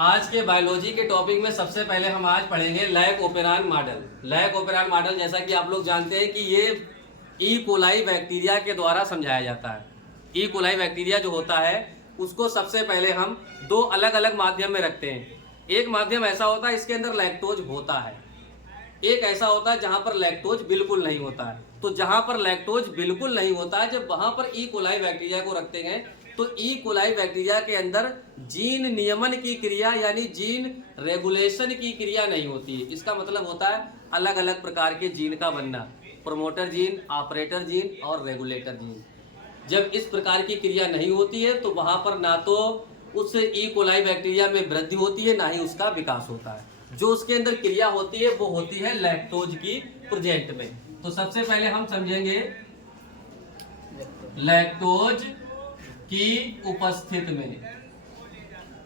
आज के बायोलॉजी के टॉपिक में सबसे पहले हम आज पढ़ेंगे lac operon model. Lac operon model जैसा कि आप लोग जानते हैं कि ये ई कोलाई बैक्टीरिया के द्वारा समझाया जाता है। ई कोलाई बैक्टीरिया जो होता है उसको सबसे पहले हम दो अलग अलग माध्यम में रखते हैं। एक माध्यम ऐसा होता है इसके अंदर लैक्टोज होता है, एक ऐसा होता है जहां पर लैक्टोज बिल्कुल नहीं होता है। तो जहां पर लैक्टोज बिल्कुल नहीं होता है, जब वहां पर ई कोलाई बैक्टीरिया को रखते हैं तो ई कोलाई बैक्टीरिया के अंदर जीन नियमन की क्रिया यानी जीन रेगुलेशन की क्रिया नहीं होती है। इसका मतलब होता है अलग अलग प्रकार के जीन का बनना, प्रोमोटर जीन, ऑपरेटर जीन और रेगुलेटर जीन। जब इस प्रकार की क्रिया नहीं होती है तो वहां पर ना तो उस ई कोलाई बैक्टीरिया में वृद्धि होती है, ना ही उसका विकास होता है। जो उसके अंदर क्रिया होती है वो होती है लैक्टोज की प्रेजेंट में। तो सबसे पहले हम समझेंगे लैक्टोज की उपस्थिति में।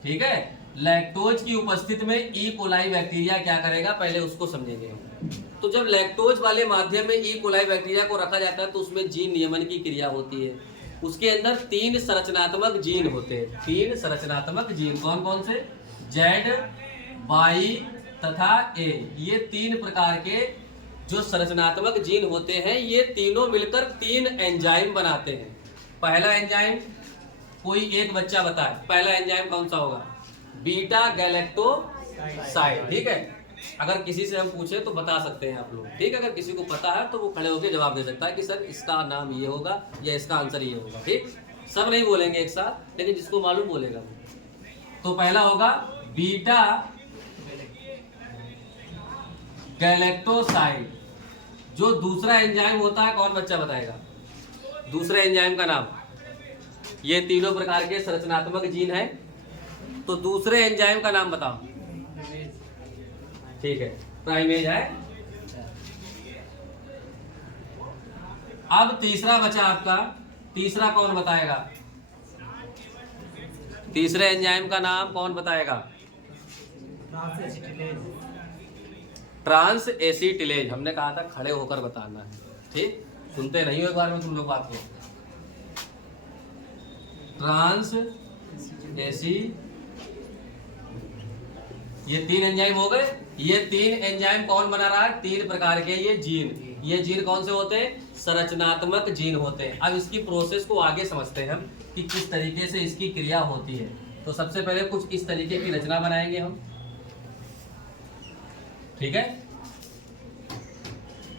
ठीक है, लैक्टोज की उपस्थिति में ई कोलाई बैक्टीरिया क्या करेगा, पहले उसको समझेंगे। तो जब लैक्टोज वाले माध्यम में ई कोलाई बैक्टीरिया को रखा जाता है तो उसमें जीन नियमन की क्रिया होती है। उसके अंदर तीन संरचनात्मक जीन होते हैं। तीन संरचनात्मक जीन कौन कौन से? जेड, वाई तथा ए। ये तीन प्रकार के जो संरचनात्मक जीन होते हैं, ये तीनों मिलकर तीन एंजाइम बनाते हैं। पहला एंजाइम कोई एक बच्चा बताए, पहला एंजाइम कौन सा होगा? Beta galactoside. ठीक है, अगर किसी से हम पूछे तो बता सकते हैं आप लोग। ठीक है, अगर किसी को पता है तो वो खड़े होकर जवाब दे सकता है कि सर इसका नाम ये होगा या इसका आंसर ये होगा। ठीक, सब नहीं बोलेंगे एक साथ, लेकिन जिसको मालूम बोलेगा। तो पहला होगा बीटा गैलेक्टोसाइड। जो दूसरा एंजाइम होता है कौन बच्चा बताएगा? दूसरे एंजाइम का नाम? ये तीनों प्रकार के संरचनात्मक जीन है, तो दूसरे एंजाइम का नाम बताओ। ठीक है, प्राइमेज है। अब तीसरा बचा आपका, तीसरा कौन बताएगा? तीसरे एंजाइम का नाम कौन बताएगा? ट्रांस एसिटिलेज। हमने कहा था खड़े होकर बताना है। ठीक, सुनते नहीं हो एक बार में तुम लोग बात को। ट्रांस एसी, ये तीन एंजाइम हो गए। ये तीन एंजाइम कौन बना रहा है? तीन प्रकार के ये जीन। ये जीन कौन से होते हैं? संरचनात्मक जीन होते हैं। अब इसकी प्रोसेस को आगे समझते हैं हम कि किस तरीके से इसकी क्रिया होती है। तो सबसे पहले कुछ इस तरीके की रचना बनाएंगे हम। ठीक है,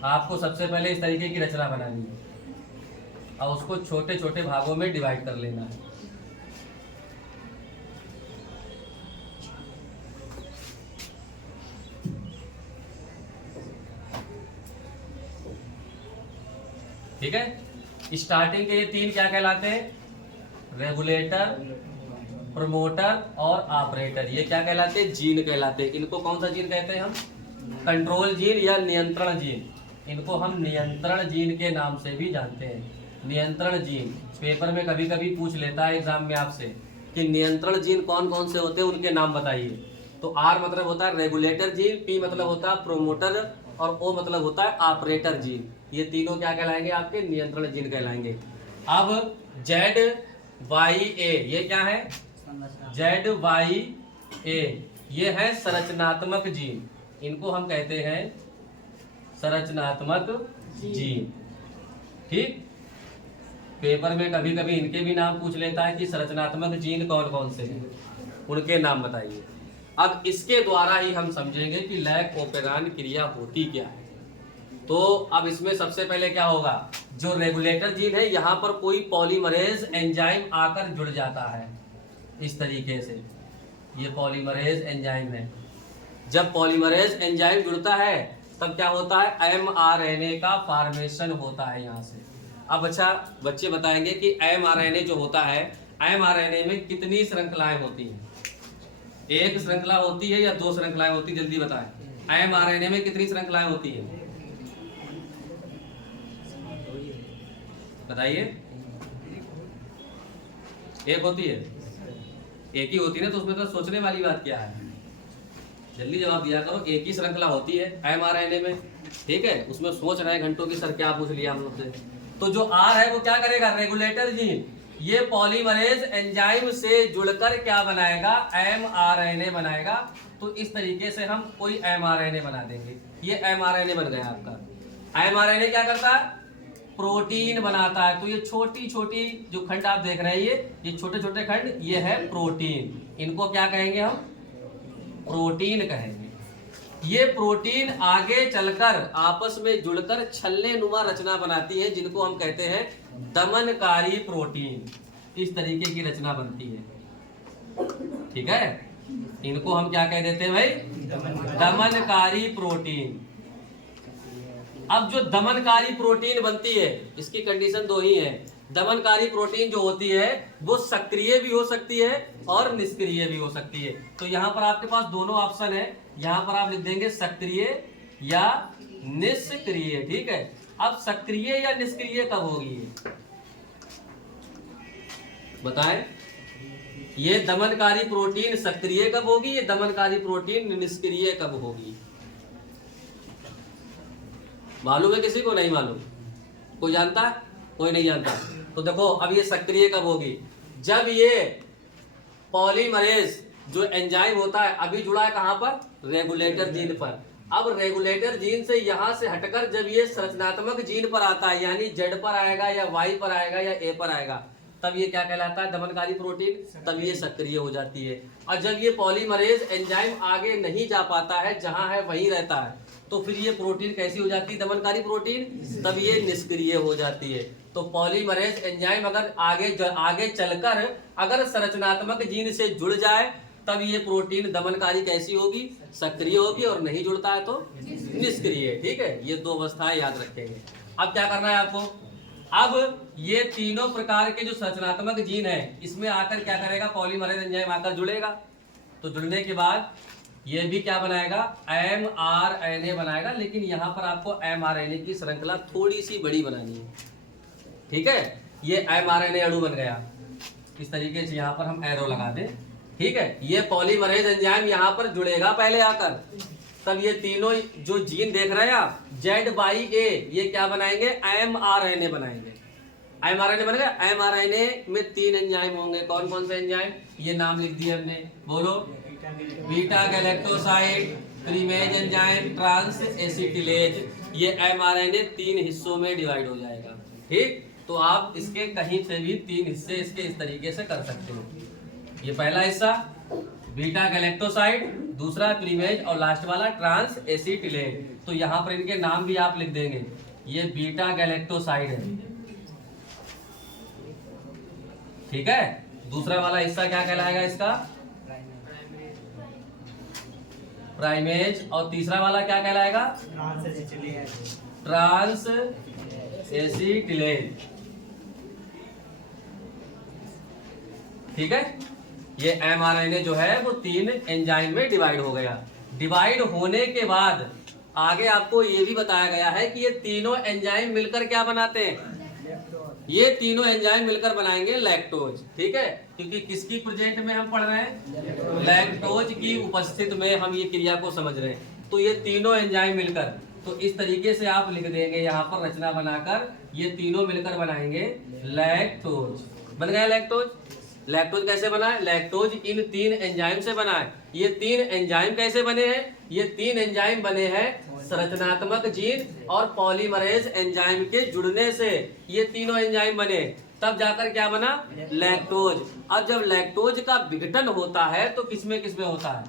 आपको सबसे पहले इस तरीके की रचना बनानी है और उसको छोटे छोटे भागों में डिवाइड कर लेना है। ठीक है, स्टार्टिंग के ये तीन क्या कहलाते हैं? रेगुलेटर, प्रमोटर और ऑपरेटर। ये क्या कहलाते हैं? जीन कहलाते हैं। इनको कौन सा जीन कहते हैं हम? कंट्रोल जीन या नियंत्रण जीन। इनको हम नियंत्रण जीन के नाम से भी जानते हैं। नियंत्रण जीन पेपर में कभी कभी पूछ लेता है एग्जाम में आपसे कि नियंत्रण जीन कौन कौन से होते हैं, उनके नाम बताइए। तो आर मतलब होता है रेगुलेटर जीन, पी मतलब होता है प्रोमोटर और ओ मतलब होता है ऑपरेटर जीन। ये तीनों क्या कहलाएंगे? आपके नियंत्रण जीन कहलाएंगे। अब जेड वाई ए, ये क्या है? जेड वाई ए, ये है संरचनात्मक जीन। इनको हम कहते हैं संरचनात्मक जीन। ठीक, पेपर में कभी कभी इनके भी नाम पूछ लेता है कि संरचनात्मक जीन कौन कौन से हैं, उनके नाम बताइए। अब इसके द्वारा ही हम समझेंगे कि लैक ओपेरान क्रिया होती क्या है। तो अब इसमें सबसे पहले क्या होगा? जो रेगुलेटर जीन है, यहाँ पर कोई पॉलीमरेज एंजाइम आकर जुड़ जाता है इस तरीके से। ये पॉलीमरेज एंजाइम है। जब पॉलीमरेज एंजाइम जुड़ता है तब क्या होता है? mRNA का फॉर्मेशन होता है यहाँ से। अब अच्छा बच्चे बताएंगे कि mRNA जो होता है, mRNA में कितनी श्रृंखलाएं होती हैं? एक श्रृंखला होती है या दो श्रृंखलाएं होती है? जल्दी बताएं। mRNA में कितनी श्रृंखलाएं होती है? बताइए। एक होती है? एक ही होती है ना, तो उसमें तो सोचने वाली बात क्या है? जल्दी जवाब दिया करो। एक ही श्रृंखला होती है mRNA में। ठीक है, उसमें सोच रहे हैं घंटों की सर क्या पूछ लिया हम लोग से। तो जो आर है वो क्या करेगा? Regulator gene. ये पॉलीमरेज एंजाइम से जुड़कर क्या बनाएगा, mRNA बनाएगा। तो इस तरीके से हम कोई mRNA बना देंगे। ये mRNA बन गया आपका। mRNA क्या करता है, प्रोटीन बनाता है। तो ये छोटी छोटी जो खंड आप देख रहे हैं, ये छोटे छोटे खंड, ये है प्रोटीन। इनको क्या कहेंगे हम, प्रोटीन कहेंगे। ये प्रोटीन आगे चलकर आपस में जुड़कर छल्ले नुमा रचना बनाती है, जिनको हम कहते हैं दमनकारी प्रोटीन। इस तरीके की रचना बनती है, ठीक है। इनको हम क्या कह देते हैं भाई, दमनकारी प्रोटीन। अब जो दमनकारी प्रोटीन बनती है, इसकी कंडीशन दो ही है। दमनकारी प्रोटीन जो होती है वो सक्रिय भी हो सकती है और निष्क्रिय भी हो सकती है। तो यहाँ पर आपके पास दोनों ऑप्शन है। यहाँ पर आप लिख देंगे सक्रिय या निष्क्रिय, ठीक है। अब सक्रिय या निष्क्रिय कब होगी, बताएं। ये दमनकारी प्रोटीन सक्रिय कब होगी, ये दमनकारी प्रोटीन निष्क्रिय कब होगी, मालूम है किसी को, नहीं मालूम, कोई जानता है, कोई नहीं जानता। तो देखो अब ये सक्रिय कब होगी, जब ये पॉलीमरेज जो एंजाइम होता है अभी जुड़ा है कहां पर, रेगुलेटर जीन पर। अब रेगुलेटर जीन से यहां से हटकर जब ये संरचनात्मक जीन पर आता है, यानी जेड पर आएगा या वाई पर आएगा या ए पर आएगा, तब ये क्या कहलाता है, दमनकारी प्रोटीन। तब ये सक्रिय हो जाती है। और जब ये पॉलीमरेज एंजाइम आगे नहीं जा पाता है, जहां है वहीं रहता है, तो फिर ये प्रोटीन कैसी हो जाती है, दमनकारी प्रोटीन, तब ये निष्क्रिय हो जाती है। तो पॉलीमरेज एंजाइम अगर आगे चलकर अगर संरचनात्मक जीन से जुड़ जाए, तब ये प्रोटीन दमनकारी कैसी होगी, सक्रिय होगी, और नहीं जुड़ता है तो निष्क्रिय, ठीक है। ये दो अवस्थाएं याद रखेंगे। अब क्या करना है आपको, अब ये तीनों प्रकार के जो संरचनात्मक जीन है, इसमें आकर क्या करेगा, पॉलीमरेज एंजाइम आकर जुड़ेगा। तो जुड़ने के बाद ये भी क्या बनाएगा, mRNA बनाएगा। लेकिन यहाँ पर आपको mRNA की श्रृंखला थोड़ी सी बड़ी बनानी है, ठीक है। ये mRNA अणु बन गया, इस तरीके से यहाँ पर हम एरो लगा दें, ठीक है। ये पॉलीमरेज एंजाइम यहाँ पर जुड़ेगा पहले आकर, तब ये तीनों जो जीन देख रहे हैं आप, ZYA, ये क्या बनाएंगे, mRNA बनाएंगे। mRNA बनेगा। mRNA में 3 एंजाइम होंगे। कौन कौन से एंजाइम, ये नाम लिख दिए हमने, बोलो। Beta galactosidase, permease enzyme, transacetylase. ये mRNA 3 हिस्सों में डिवाइड हो जाएगा, ठीक। तो आप इसके कहीं से भी 3 हिस्से इसके इस तरीके से कर सकते हो। ये पहला हिस्सा बीटा गैलेक्टोसाइड, दूसरा प्रीमेज, और लास्ट वाला ट्रांस एसिटिलेज। तो यहाँ पर इनके नाम भी आप लिख देंगे। ये बीटा गैलेक्टोसाइड है, ठीक है। दूसरा वाला हिस्सा क्या कहलाएगा इसका, प्राइमेज, और तीसरा वाला क्या कहलाएगा, ट्रांस एसिटिलेज, ठीक है। ये mRNA जो है वो 3 एंजाइम में डिवाइड हो गया। डिवाइड होने के बाद आगे आपको ये भी बताया गया है कि ये तीनों एंजाइम मिलकर क्या बनाते हैं, ये तीनों एंजाइम मिलकर बनाएंगे लैक्टोज, ठीक है। क्योंकि किसकी प्रेजेंट में हम पढ़ रहे हैं, लैक्टोज की उपस्थित में हम ये क्रिया को समझ रहे हैं। तो ये तीनों एंजाइम मिलकर, तो इस तरीके से आप लिख देंगे यहाँ पर रचना बनाकर, ये तीनों मिलकर बनाएंगे लैक्टोज। बन गया लैक्टोज। लैक्टोज कैसे बना है, लैक्टोज इन 3 एंजाइम से बना है। ये 3 एंजाइम कैसे बने हैं, ये 3 एंजाइम बने हैं संरचनात्मक जीन और पॉलीमरेज एंजाइम के जुड़ने से ये तीनों एंजाइम बने, तब जाकर क्या बना, लैक्टोज। अब जब लैक्टोज का विघटन होता है तो किसमें किसमें होता है,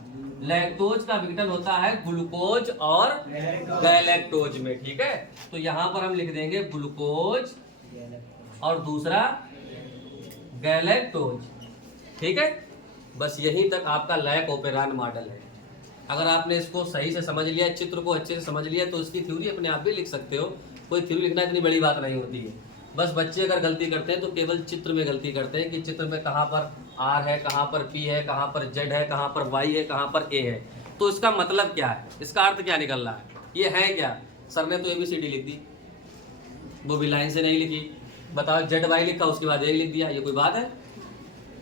लैक्टोज का विघटन होता है ग्लूकोज और गैलेक्टोज में, ठीक है। तो यहाँ पर हम लिख देंगे ग्लूकोज और दूसरा गैलेक्टोज, ठीक है। बस यहीं तक आपका लैक ओपेरान मॉडल है। अगर आपने इसको सही से समझ लिया, चित्र को अच्छे से समझ लिया, तो इसकी थ्योरी अपने आप भी लिख सकते हो। कोई थ्योरी लिखना इतनी बड़ी बात नहीं होती है। बस बच्चे अगर गलती करते हैं तो केवल चित्र में गलती करते हैं कि चित्र में कहाँ पर R है, कहाँ पर P है, कहाँ पर Z है, कहाँ पर Y है, कहाँ पर A है। तो इसका मतलब क्या है, इसका अर्थ क्या निकल रहा है, ये है क्या। सर ने तो ABCD लिख दी, वो भी लाइन से नहीं लिखी। बताओ ZY लिखा, उसके बाद A लिख दिया, ये कोई बात है।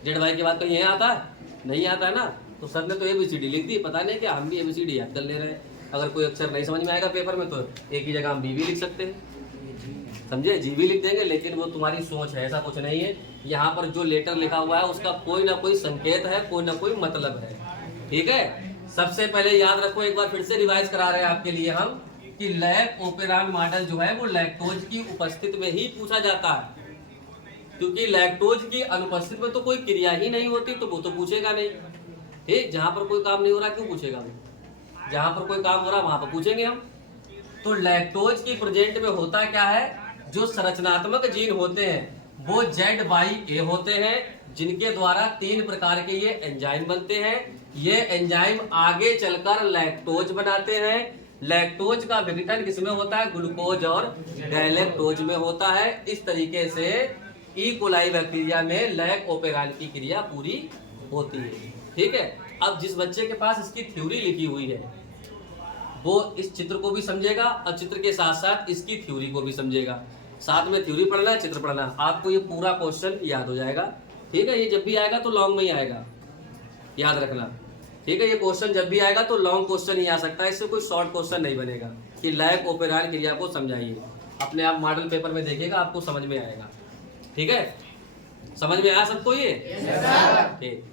ZY के बाद कहीं यहाँ आता है, नहीं आता है ना। तो सर ने तो ABCD लिख दी, पता नहीं क्या, हम भी ABCD याद कर ले रहे हैं। अगर कोई अक्षर नहीं समझ में आएगा पेपर में तो एक ही जगह हम B भी लिख सकते हैं। समझे, जीवी लिख देंगे, लेकिन वो तुम्हारी सोच है, ऐसा कुछ नहीं है। यहाँ पर जो लेटर लिखा हुआ है उसका कोई ना कोई संकेत है, कोई ना कोई मतलब है। ठीक है, सबसे पहले याद रखो, एक बार फिर से रिवाइज करा रहे हैं आपके लिए हम कि लैक ओपेरान मॉडल जो है वो लैक्टोज की उपस्थिति में ही पूछा जाता है, क्योंकि लैक्टोज की अनुपस्थिति में तो कोई क्रिया ही नहीं होती, तो वो तो पूछेगा नहीं। ठीक, जहां पर कोई काम नहीं हो रहा क्यों पूछेगा वो, जहां पर कोई काम हो रहा वहां पर पूछेंगे हम। तो लैक्टोज की प्रेजेंट में होता क्या है, जो संरचनात्मक जीन होते हैं वो ZYA होते हैं, जिनके द्वारा 3 प्रकार के ये एंजाइम बनते हैं। ये एंजाइम आगे चलकर लैक्टोज बनाते हैं। लैक्टोज का विघटन किसमें होता है, ग्लूकोज और गैलेक्टोज में होता है। इस तरीके से ई कोलाई बैक्टीरिया में लैक ओपेरान की क्रिया पूरी होती है। ठीक है, अब जिस बच्चे के पास इसकी थ्योरी लिखी हुई है वो इस चित्र को भी समझेगा और चित्र के साथ साथ इसकी थ्योरी को भी समझेगा। साथ में थ्योरी पढ़ना है, चित्र पढ़ना है, आपको ये पूरा क्वेश्चन याद हो जाएगा। ठीक है, ये जब भी आएगा तो लॉन्ग में ही आएगा, याद रखना। ठीक है, ये क्वेश्चन जब भी आएगा तो लॉन्ग क्वेश्चन ही आ सकता है, इससे कोई शॉर्ट क्वेश्चन नहीं बनेगा कि लैक ओपेरान क्रिया को समझाइए। अपने आप मॉडल पेपर में देखिएगा, आपको समझ में आएगा। ठीक है, समझ में आया सबको ये? ठीक।